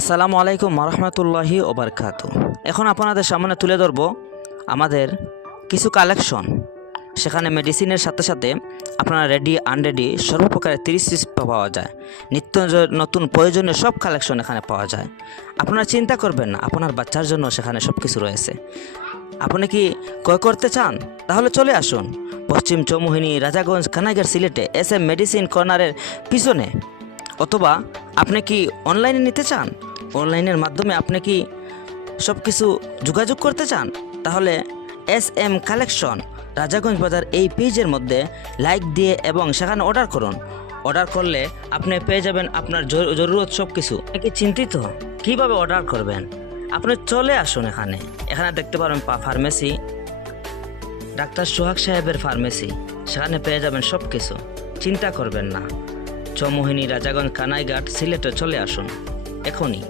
আসসালামু আলাইকুম রহমতুল্লাহি ওবরকাতু। এখন আপনাদের সামনে তুলে ধরব আমাদের কিছু কালেকশন। সেখানে মেডিসিনের সাথে সাথে আপনারা রেডি আনরেডি সর্বপ্রকারের 30 পিস পাওয়া যায়। নিত্য নতুন প্রয়োজনীয় সব কালেকশন এখানে পাওয়া যায়। আপনারা চিন্তা করবেন না, আপনার বাচ্চার জন্য সেখানে সব কিছু রয়েছে। আপনি কি ক্রয় করতে চান? তাহলে চলে আসুন পশ্চিম চৌমুহনী, রাজাগঞ্জ, কানাইঘাট, সিলেটে SM মেডিসিন কর্নারের পিছনে। অথবা আপনি কি অনলাইনে নিতে চান? অনলাইনের মাধ্যমে আপনি কি সব কিছু যোগাযোগ করতে চান? তাহলে SM কালেকশন রাজাগঞ্জ বাজার এই পেজের মধ্যে লাইক দিয়ে এবং সেখানে অর্ডার করুন। অর্ডার করলে আপনি পেয়ে যাবেন আপনার জরুরত সব কিছু। কি চিন্তিত কীভাবে অর্ডার করবেন? আপনি চলে আসুন এখানে। এখানে দেখতে পারেন ফার্মেসি, ডাক্তার সোহাগ সাহেবের ফার্মেসি। সেখানে পেয়ে যাবেন সব কিছু, চিন্তা করবেন না। চৌমুহনী, রাজাগঞ্জ, কানাইঘাট, সিলেটে চলে আসুন এখনই।